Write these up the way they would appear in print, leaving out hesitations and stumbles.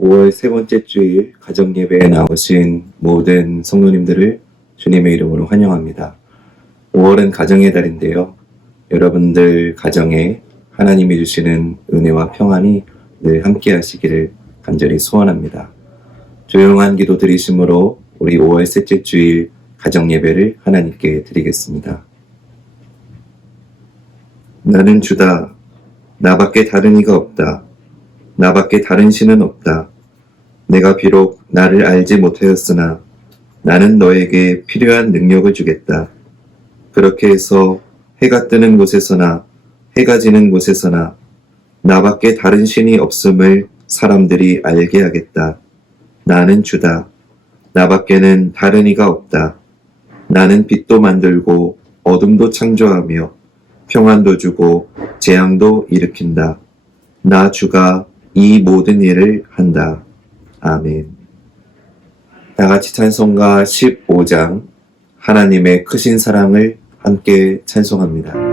5월 세 번째 주일 가정예배에 나오신 모든 성도님들을 주님의 이름으로 환영합니다. 5월은 가정의 달인데요. 여러분들 가정에 하나님이 주시는 은혜와 평안이 늘 함께 하시기를 간절히 소원합니다. 조용한 기도 드리심으로 우리 5월 셋째 주일 가정예배를 하나님께 드리겠습니다. 나는 주다. 나밖에 다른 이가 없다. 나밖에 다른 신은 없다. 내가 비록 나를 알지 못하였으나 나는 너에게 필요한 능력을 주겠다. 그렇게 해서 해가 뜨는 곳에서나 해가 지는 곳에서나 나밖에 다른 신이 없음을 사람들이 알게 하겠다. 나는 주다. 나밖에는 다른 이가 없다. 나는 빛도 만들고 어둠도 창조하며 평안도 주고 재앙도 일으킨다. 나 주가 이 모든 일을 한다. 아멘. 다같이 찬송가 15장 하나님의 크신 사랑을 함께 찬송합니다.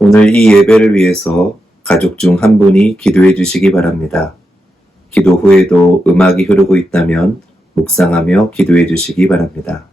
오늘 이 예배를 위해서 가족 중 한 분이 기도해 주시기 바랍니다. 기도 후에도 음악이 흐르고 있다면 묵상하며 기도해 주시기 바랍니다.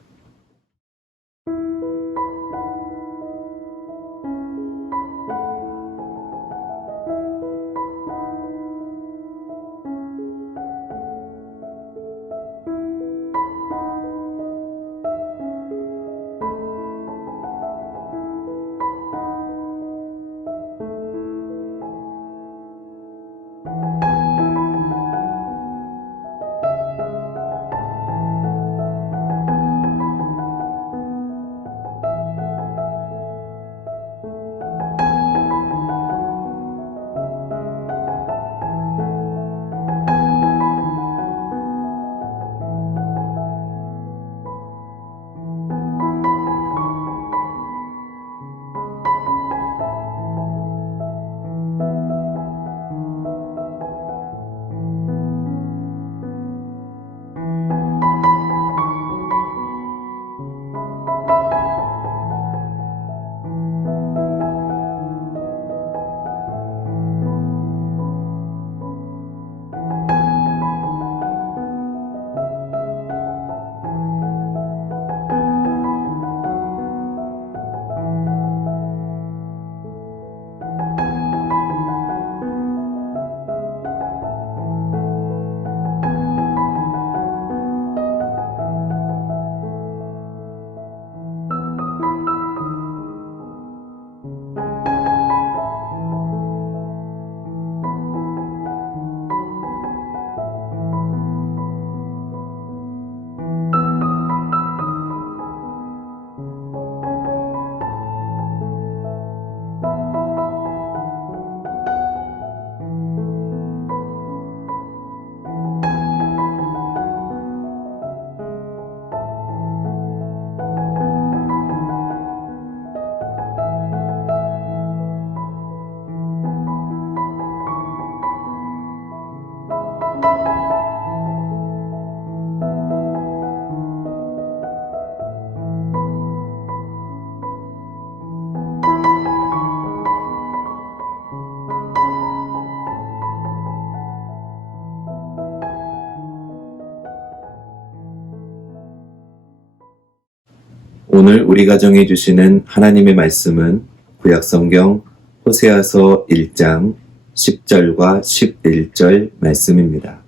오늘 우리 가정에 주시는 하나님의 말씀은 구약성경 호세아서 1장 10절과 11절 말씀입니다.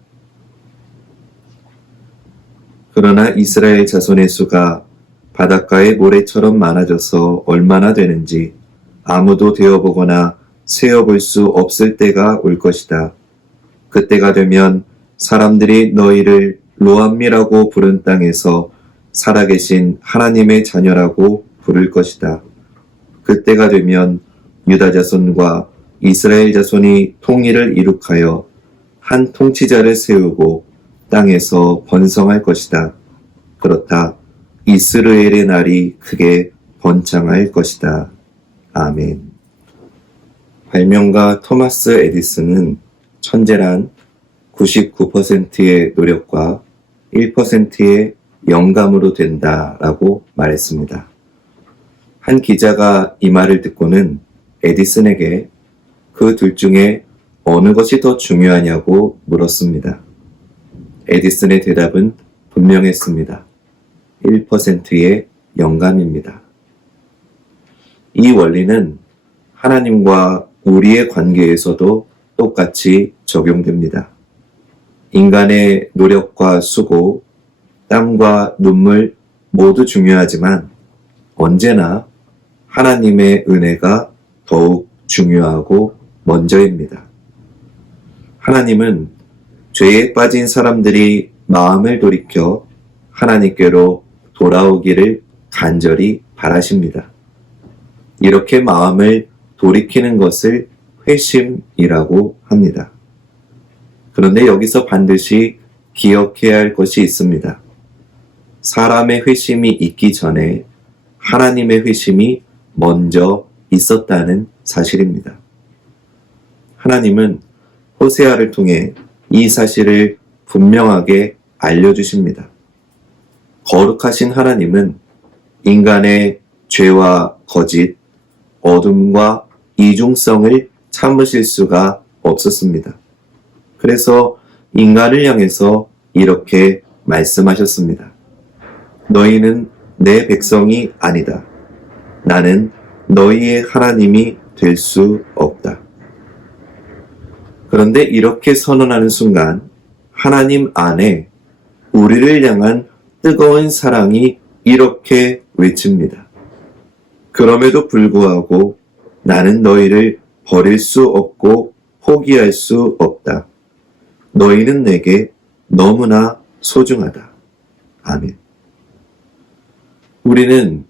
그러나 이스라엘 자손의 수가 바닷가의 모래처럼 많아져서 얼마나 되는지 아무도 되어보거나 세어볼 수 없을 때가 올 것이다. 그때가 되면 사람들이 너희를 로암미라고 부른 땅에서 살아계신 하나님의 자녀라고 부를 것이다. 그때가 되면 유다 자손과 이스라엘 자손이 통일을 이룩하여 한 통치자를 세우고 땅에서 번성할 것이다. 그렇다. 이스라엘의 날이 크게 번창할 것이다. 아멘. 발명가 토마스 에디슨은 천재란 99%의 노력과 1%의 영감으로 된다라고 말했습니다. 한 기자가 이 말을 듣고는 에디슨에게 그 둘 중에 어느 것이 더 중요하냐고 물었습니다. 에디슨의 대답은 분명했습니다. 1%의 영감입니다. 이 원리는 하나님과 우리의 관계에서도 똑같이 적용됩니다. 인간의 노력과 수고, 땀과 눈물 모두 중요하지만 언제나 하나님의 은혜가 더욱 중요하고 먼저입니다. 하나님은 죄에 빠진 사람들이 마음을 돌이켜 하나님께로 돌아오기를 간절히 바라십니다. 이렇게 마음을 돌이키는 것을 회심이라고 합니다. 그런데 여기서 반드시 기억해야 할 것이 있습니다. 사람의 회심이 있기 전에 하나님의 회심이 먼저 있었다는 사실입니다. 하나님은 호세아를 통해 이 사실을 분명하게 알려주십니다. 거룩하신 하나님은 인간의 죄와 거짓, 어둠과 이중성을 참으실 수가 없었습니다. 그래서 인간을 향해서 이렇게 말씀하셨습니다. 너희는 내 백성이 아니다. 나는 너희의 하나님이 될 수 없다. 그런데 이렇게 선언하는 순간 하나님 안에 우리를 향한 뜨거운 사랑이 이렇게 외칩니다. 그럼에도 불구하고 나는 너희를 버릴 수 없고 포기할 수 없다. 너희는 내게 너무나 소중하다. 아멘. 우리는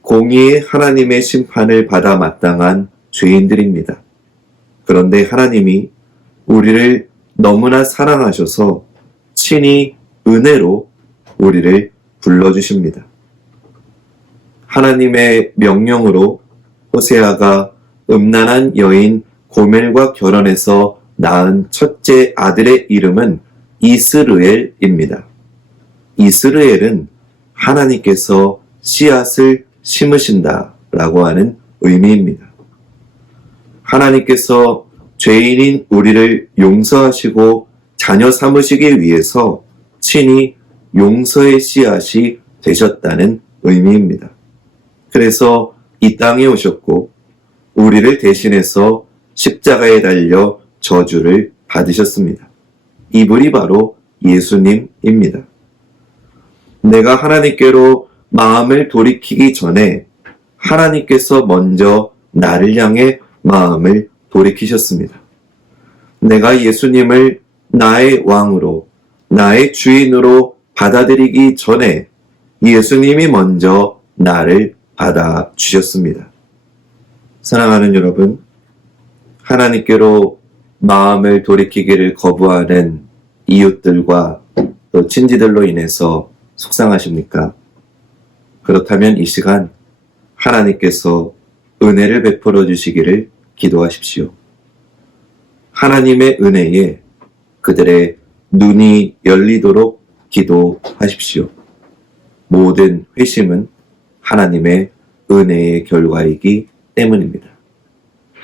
공의의 하나님의 심판을 받아 마땅한 죄인들입니다. 그런데 하나님이 우리를 너무나 사랑하셔서 친히 은혜로 우리를 불러주십니다. 하나님의 명령으로 호세아가 음란한 여인 고멜과 결혼해서 낳은 첫째 아들의 이름은 이스르엘입니다. 이스르엘은 하나님께서 씨앗을 심으신다 라고 하는 의미입니다. 하나님께서 죄인인 우리를 용서하시고 자녀 삼으시기 위해서 친히 용서의 씨앗이 되셨다는 의미입니다. 그래서 이 땅에 오셨고 우리를 대신해서 십자가에 달려 저주를 받으셨습니다. 이분이 바로 예수님입니다. 내가 하나님께로 마음을 돌이키기 전에 하나님께서 먼저 나를 향해 마음을 돌이키셨습니다. 내가 예수님을 나의 왕으로, 나의 주인으로 받아들이기 전에 예수님이 먼저 나를 받아주셨습니다. 사랑하는 여러분, 하나님께로 마음을 돌이키기를 거부하는 이웃들과 또 친지들로 인해서 속상하십니까? 그렇다면 이 시간 하나님께서 은혜를 베풀어 주시기를 기도하십시오. 하나님의 은혜에 그들의 눈이 열리도록 기도하십시오. 모든 회심은 하나님의 은혜의 결과이기 때문입니다.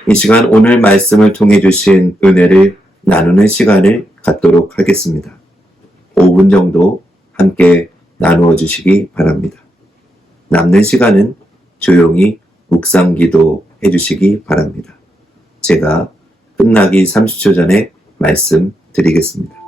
이 시간 오늘 말씀을 통해 주신 은혜를 나누는 시간을 갖도록 하겠습니다. 5분 정도 함께 나누어 주시기 바랍니다. 남는 시간은 조용히 묵상기도 해주시기 바랍니다. 제가 끝나기 30초 전에 말씀드리겠습니다.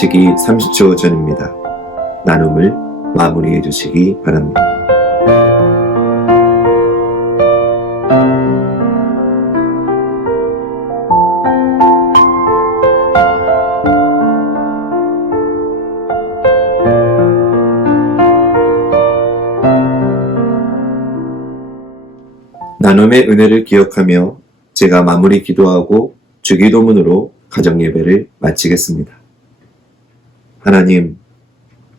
마치기 30초 전입니다. 나눔을 마무리해 주시기 바랍니다. 나눔의 은혜를 기억하며 제가 마무리 기도하고 주기도문으로 가정예배를 마치겠습니다. 하나님,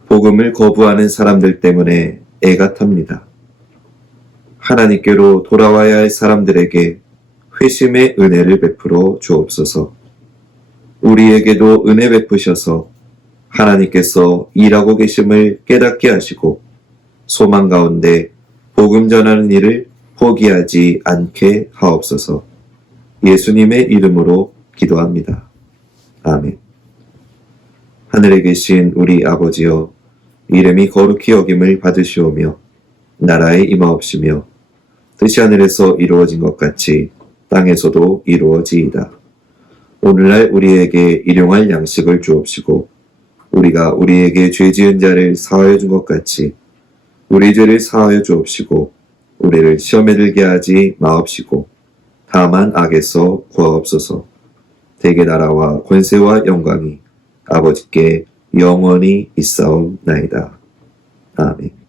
복음을 거부하는 사람들 때문에 애가 탑니다. 하나님께로 돌아와야 할 사람들에게 회심의 은혜를 베풀어 주옵소서. 우리에게도 은혜 베푸셔서 하나님께서 일하고 계심을 깨닫게 하시고 소망 가운데 복음 전하는 일을 포기하지 않게 하옵소서. 예수님의 이름으로 기도합니다. 아멘. 하늘에 계신 우리 아버지여, 이름이 거룩히 여김을 받으시오며 나라에 임하옵시며 뜻이 하늘에서 이루어진 것 같이 땅에서도 이루어지이다. 오늘날 우리에게 일용할 양식을 주옵시고 우리가 우리에게 죄 지은 자를 사하여 준 것 같이 우리 죄를 사하여 주옵시고 우리를 시험에 들게 하지 마옵시고 다만 악에서 구하옵소서. 대개 나라와 권세와 영광이 아버지께 영원히 있사옵나이다. 아멘.